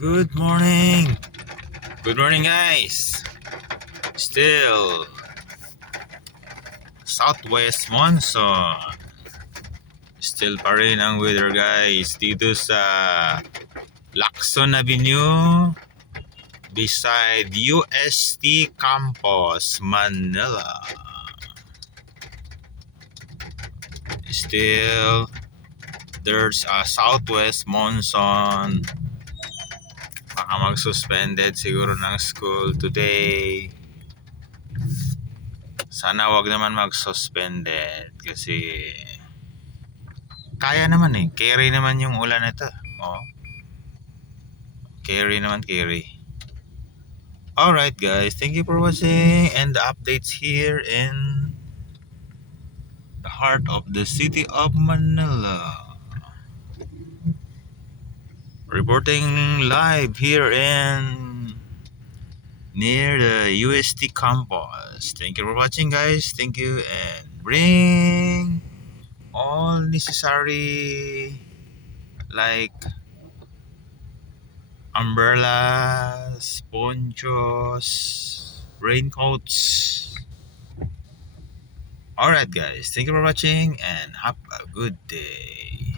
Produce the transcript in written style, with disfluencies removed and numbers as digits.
Good morning! Good morning guys! Still Southwest Monsoon. Still pa rin ang weather guys dito sa Lacson Avenue beside UST Campus, Manila. Still there's a Southwest Monsoon. Baka mag-suspended siguro ng school today. Sana wag naman mag-suspended kasi kaya naman eh. Carry naman yung ulan nito. Oh. Carry naman, carry. Alright guys, thank you for watching and the updates here in the heart of the city of Manila. Reporting live here in near the UST campus. Thank you for watching guys. Thank you and bring all necessary like umbrellas, ponchos, raincoats. Alright guys, thank you for watching and have a good day.